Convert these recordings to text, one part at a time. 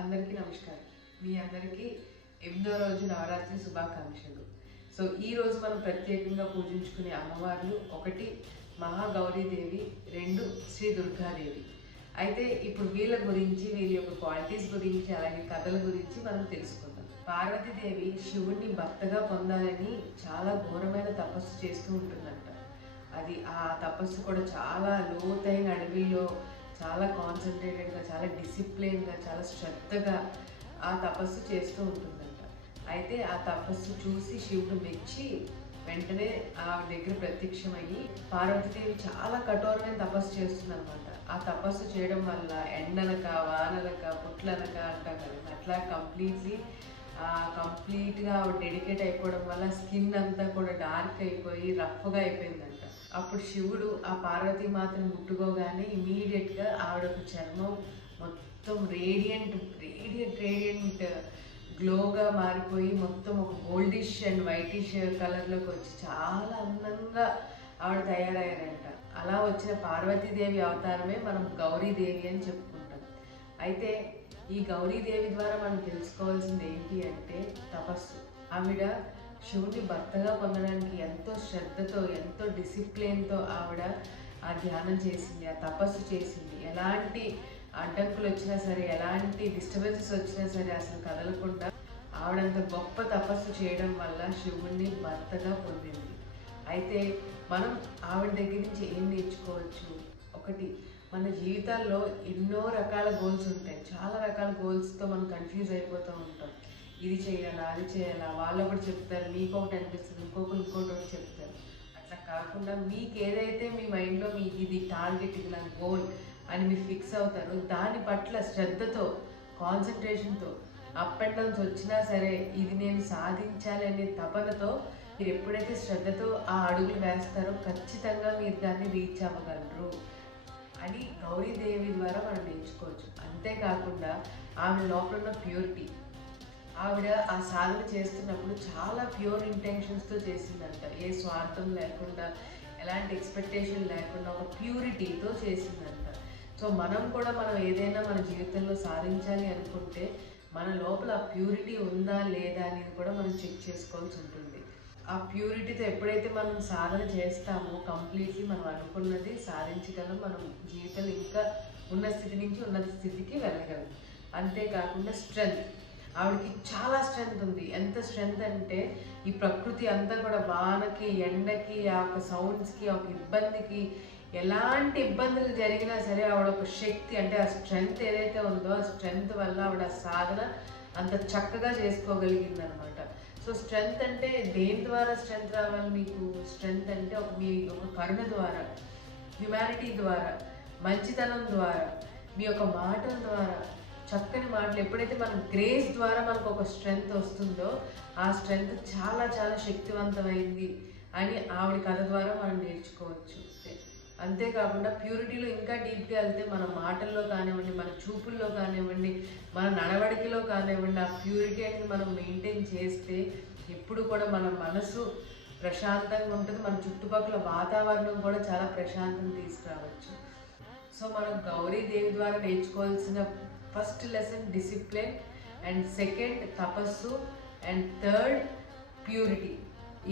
అందరికీ నమస్కారం. మీ అందరికీ 8వ రోజు నవరాత్రి శుభాకాంక్షలు. సో ఈ రోజు మనం ప్రత్యేకంగా పూజించుకునే అమ్మవార్లు ఒకటి మహాగౌరీదేవి, 2 శ్రీ దుర్గాదేవి. అయితే ఇప్పుడు వీళ్ళ గురించి, వీళ్ళ యొక్క క్వాలిటీస్ గురించి, అలాగే కథల గురించి మనం తెలుసుకుందాం. పార్వతీదేవి శివుణ్ణి భర్తగా పొందాలని చాలా ఘోరమైన తపస్సు చేస్తూ ఉంటుందంట. ఆ తపస్సు కూడా చాలా లోతైన అడవిలో చాలా కాన్సన్ట్రేటెడ్గా, చాలా డిసిప్లిన్గా, చాలా శ్రద్ధగా ఆ తపస్సు చేస్తూ ఉంటుందంట. అయితే ఆ తపస్సు చూసి శివుడు మెచ్చి వెంటనే ఆ దగ్గర ప్రత్యక్షమయ్యి, పార్వతీదేవి చాలా కఠోరమైన తపస్సు చేస్తుందన్నమాట. ఆ తపస్సు చేయడం వల్ల ఎండనక, వానలక, పుట్లనక అంటాం కదా, అట్లా కంప్లీట్గా ఆవిడ డెడికేట్ అయిపోవడం వల్ల స్కిన్ అంతా కూడా డార్క్ అయిపోయి రఫ్గా అయిపోయిందంట. అప్పుడు శివుడు ఆ పార్వతీమాతను ముట్టుకోగానే ఇమీడియట్గా ఆవిడ ఒక చర్మం మొత్తం రేడియంట్ గ్లోగా మారిపోయి మొత్తం ఒక గోల్డిష్ అండ్ వైటిష్ కలర్లోకి వచ్చి చాలా అందంగా ఆవిడ తయారయ్యారంట. అలా వచ్చిన పార్వతీదేవి అవతారమే మనం గౌరీదేవి అని చెప్పుకుంటాం. అయితే ఈ గౌరీదేవి ద్వారా మనం తెలుసుకోవాల్సింది ఏంటి అంటే తపస్సు. ఆవిడ శివుని భర్తగా పొందడానికి ఎంతో శ్రద్ధతో, ఎంతో డిసిప్లిన్తో ఆవిడ ఆ ధ్యానం చేసింది, ఆ తపస్సు చేసింది. ఎలాంటి అడ్డంకులు వచ్చినా సరే, ఎలాంటి డిస్టర్బెన్సెస్ వచ్చినా సరే అసలు కదలకుండా ఆవిడంత గొప్ప తపస్సు చేయడం వల్ల శివుణ్ణి భర్తగా పొందింది. అయితే మనం ఆవిడ దగ్గర నుంచి ఏం నేర్చుకోవచ్చు? ఒకటి, మన జీవితాల్లో ఎన్నో రకాల గోల్స్ ఉంటాయి. చాలా రకాల గోల్స్తో మనం కన్ఫ్యూజ్ అయిపోతూ ఉంటాం. ఇది చేయాలా, అది చేయాలా, వాళ్ళు ఒకటి చెప్తారు, మీకు ఒకటి అనిపిస్తుంది, ఇంకోటి ఒకటి చెప్తారు. అట్లా కాకుండా మీకు ఏదైతే మీ మైండ్లో మీకు ఇది టార్గెట్, ఇది నా గోల్ అని మీరు ఫిక్స్ అవుతారో దాని పట్ల శ్రద్ధతో, కాన్సన్ట్రేషన్తో, అప్ అండ్ డౌన్స్ వచ్చినా సరే ఇది నేను సాధించాలి అనే తపనతో మీరు ఎప్పుడైతే శ్రద్ధతో ఆ అడుగులు వేస్తారో ఖచ్చితంగా మీరు దాన్ని రీచ్ అవ్వగలరు అని గౌరీదేవి ద్వారా మనం నేర్చుకోవచ్చు. అంతేకాకుండా ఆమె లోపల ఉన్న ప్యూరిటీ, ఆవిడ ఆ సాధన చేస్తున్నప్పుడు చాలా ప్యూర్ ఇంటెన్షన్స్తో చేసిందంట. ఏ స్వార్థం లేకుండా, ఎలాంటి ఎక్స్పెక్టేషన్ లేకుండా ఒక ప్యూరిటీతో చేసిందంట. సో మనం ఏదైనా మన జీవితంలో సాధించాలి అనుకుంటే మన లోపల ఆ ప్యూరిటీ ఉందా లేదా అనేది కూడా మనం చెక్ చేసుకోవాల్సి ఉంటుంది. ఆ ప్యూరిటీతో ఎప్పుడైతే మనం సాధన చేస్తామో కంప్లీట్లీ మనం అనుకున్నది సాధించగలం. మనం జీవితంలో ఇంకా ఉన్న స్థితి నుంచి ఉన్నత స్థితికి వెళ్ళగలం. అంతేకాకుండా స్ట్రెంగ్త్, ఆవిడకి చాలా స్ట్రెంగ్త్ ఉంది. ఎంత స్ట్రెంగ్త్ అంటే ఈ ప్రకృతి అంతా కూడా వానకి, ఎండకి, ఆ ఒక సౌండ్స్కి, ఆ ఒక ఇబ్బందికి, ఎలాంటి ఇబ్బందులు జరిగినా సరే ఆవిడ ఒక శక్తి, అంటే ఆ స్ట్రెంగ్త్ ఏదైతే ఉందో ఆ స్ట్రెంగ్త్ వల్ల ఆవిడ సాధన అంత చక్కగా చేసుకోగలిగింది అనమాట. సో స్ట్రెంగ్త్ అంటే దేని ద్వారా స్ట్రెంగ్త్ రావాలి మీకు? స్ట్రెంగ్త్ అంటే మీ ఒక కరుణ ద్వారా, హ్యుమానిటీ ద్వారా, మంచితనం ద్వారా, మీ యొక్క మాటల ద్వారా, చక్కని మాటలు. ఎప్పుడైతే మనం గ్రేస్ ద్వారా మనకు ఒక స్ట్రెంగ్త్ వస్తుందో ఆ స్ట్రెంగ్త్ చాలా చాలా శక్తివంతమైంది అని ఆవిడ కథ ద్వారా మనం నేర్చుకోవచ్చు. అంతేకాకుండా ప్యూరిటీలో ఇంకా డీప్గా వెళ్తే మన మాటల్లో కానివ్వండి, మన చూపుల్లో కానివ్వండి, మన నడవడికలో కానివ్వండి, ఆ ప్యూరిటీ అనేది మనం మెయింటైన్ చేస్తే ఎప్పుడు కూడా మన మనసు ప్రశాంతంగా ఉంటుంది. మన చుట్టుపక్కల వాతావరణం కూడా చాలా ప్రశాంతం తీసుకురావచ్చు. సో మనం గౌరీదేవి ద్వారా నేర్చుకోవాల్సిన first lesson discipline, and second తపస్సు, అండ్ థర్డ్ ప్యూరిటీ.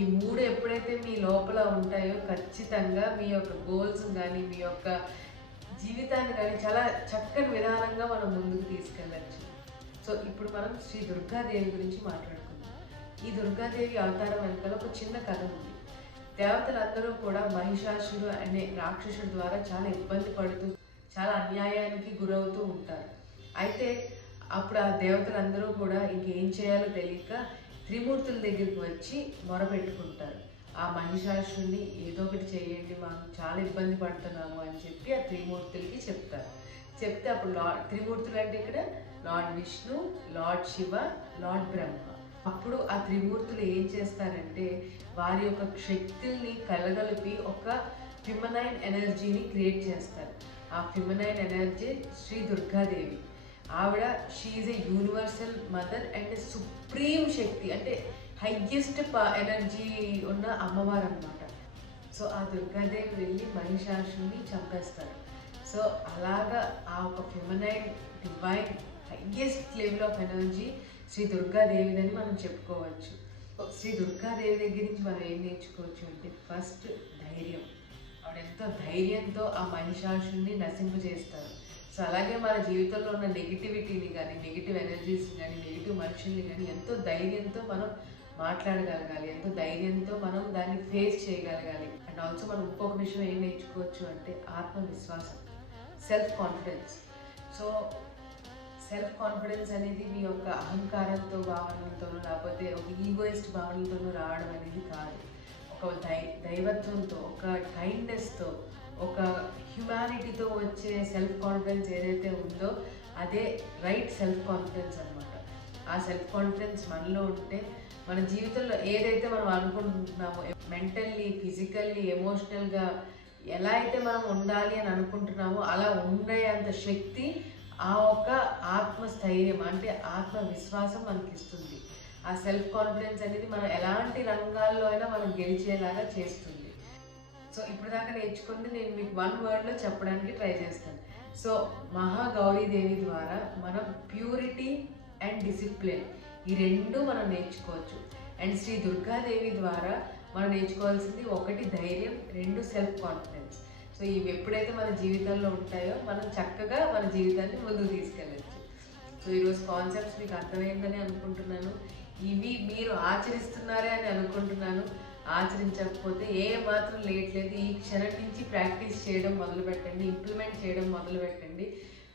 ఈ 3 ఎప్పుడైతే మీ లోపల ఉంటాయో ఖచ్చితంగా మీ యొక్క గోల్స్ కానీ, మీ యొక్క జీవితాన్ని కానీ చాలా చక్కని విధానంగా మనం ముందుకు తీసుకెళ్ళచ్చు. సో ఇప్పుడు మనం శ్రీ దుర్గాదేవి గురించి మాట్లాడుకుందాం. ఈ దుర్గాదేవి అవతారం వెనకాల ఒక చిన్న కథ ఉంది. దేవతలందరూ కూడా మహిషాసురుడు అనే రాక్షసుడి ద్వారా చాలా ఇబ్బంది పడుతూ, చాలా అన్యాయానికి గురవుతూ ఉంటారు. అయితే అప్పుడు ఆ దేవతలందరూ కూడా ఇంకేం చేయాలో తెలియక త్రిమూర్తుల దగ్గరికి వచ్చి మొరపెట్టుకుంటారు. ఆ మహిషాసురుడిని ఏదో ఒకటి చేయండి, మాకు చాలా ఇబ్బంది పడుతున్నాము అని చెప్పి ఆ త్రిమూర్తులకి చెప్తారు. చెప్తే అప్పుడు త్రిమూర్తులు అంటే ఇక్కడ Lord Vishnu, Lord Shiva, Lord Brahma. అప్పుడు ఆ త్రిమూర్తులు ఏం చేస్తారంటే వారి యొక్క శక్తుల్ని కలగలిపి ఒక ఫిమనైన్ ఎనర్జీని క్రియేట్ చేస్తారు. ఆ ఫిమనైన్ ఎనర్జీ శ్రీ దుర్గాదేవి. ఆవిడ she a universal mother and supreme shakti, అంటే హైయెస్ట్ ఎనర్జీ ఉన్న అమ్మవారు అన్నమాట. సో ఆ దుర్గాదేవి వెళ్ళి మహిషాసుని చంపేస్తారు. సో అలాగా ఆ ఒక feminine divine highest level of energy Shri దుర్గాదేవిదని మనం చెప్పుకోవచ్చు. శ్రీ దుర్గాదేవి దగ్గర నుంచి మనం ఏం నేర్చుకోవచ్చు అంటే ఫస్ట్ ధైర్యం. ఆవిడ ఎంతో ధైర్యంతో ఆ మహిషాసుని నశింపజేస్తారు. సో అలాగే మన జీవితంలో ఉన్న నెగిటివిటీని కానీ, నెగిటివ్ ఎనర్జీస్ని కానీ, నెగిటివ్ మనుషుల్ని కానీ ఎంతో ధైర్యంతో మనం మాట్లాడగలగాలి, ఎంతో ధైర్యంతో మనం దాన్ని ఫేస్ చేయగలగాలి. అండ్ ఆల్సో మనం ఇంకొక విషయం ఏం నేర్చుకోవచ్చు అంటే ఆత్మవిశ్వాసం, self confidence. So self confidence అనేది మీ యొక్క అహంకారంతో భావనలతోనూ లేకపోతే ఒక ఈగోయిస్ట్ భావనలతోనూ రావడం అనేది కాదు. ఒక దైవత్వంతో, ఒక కైండ్నెస్తో, ఒక హ్యుమానిటీతో వచ్చే సెల్ఫ్ కాన్ఫిడెన్స్ ఏదైతే ఉందో అదే రైట్ సెల్ఫ్ కాన్ఫిడెన్స్ అనమాట. ఆ సెల్ఫ్ కాన్ఫిడెన్స్ మనలో ఉంటే మన జీవితంలో ఏదైతే మనం అనుకుంటున్నామో మెంటల్లీ, ఫిజికల్లీ, ఎమోషనల్గా ఎలా అయితే మనం ఉండాలి అని అనుకుంటున్నామో అలా ఉండే అంత శక్తి ఆ ఒక ఆత్మస్థైర్యం అంటే ఆత్మవిశ్వాసం మనకి ఇస్తుంది. ఆ సెల్ఫ్ కాన్ఫిడెన్స్ అనేది మనం ఎలాంటి రంగాల్లో అయినా మనం గెలిచేలాగా చేస్తుంది. సో ఇప్పుడు దాకా నేర్చుకుంటే నేను మీకు 1 వర్డ్లో చెప్పడానికి ట్రై చేస్తాను. సో మహాగౌరీదేవి ద్వారా మనం ప్యూరిటీ అండ్ డిసిప్లిన్ ఈ రెండు మనం నేర్చుకోవచ్చు. అండ్ శ్రీ దుర్గాదేవి ద్వారా మనం నేర్చుకోవాల్సింది 1 ధైర్యం, 2 సెల్ఫ్ కాన్ఫిడెన్స్. సో ఇవి ఎప్పుడైతే మన జీవితంలో ఉంటాయో మనం చక్కగా మన జీవితాన్ని ముందుకు తీసుకెళ్ళచ్చు. సో ఈరోజు కాన్సెప్ట్స్ మీకు అర్థమైందని అనుకుంటున్నాను. ఇవి మీరు ఆచరిస్తున్నారే అని అనుకుంటున్నాను. ఆచరించకపోతే ఏ మాత్రం లేట్ లేదు. ఈ క్షణం నుంచి ప్రాక్టీస్ చేయడం మొదలు పెట్టండి, ఇంప్లిమెంట్ చేయడం మొదలు పెట్టండి.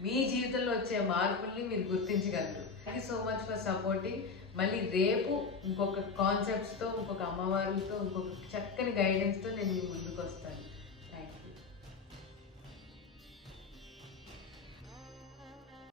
మీ జీవితంలో వచ్చే మార్పుల్ని మీరు గుర్తించగలరు. Thank you so much for supporting. మళ్ళీ రేపు ఇంకొక కాన్సెప్ట్స్తో, ఇంకొక అమ్మవారులతో, ఇంకొక చక్కని గైడెన్స్తో నేను మీ ముందుకు వస్తాను.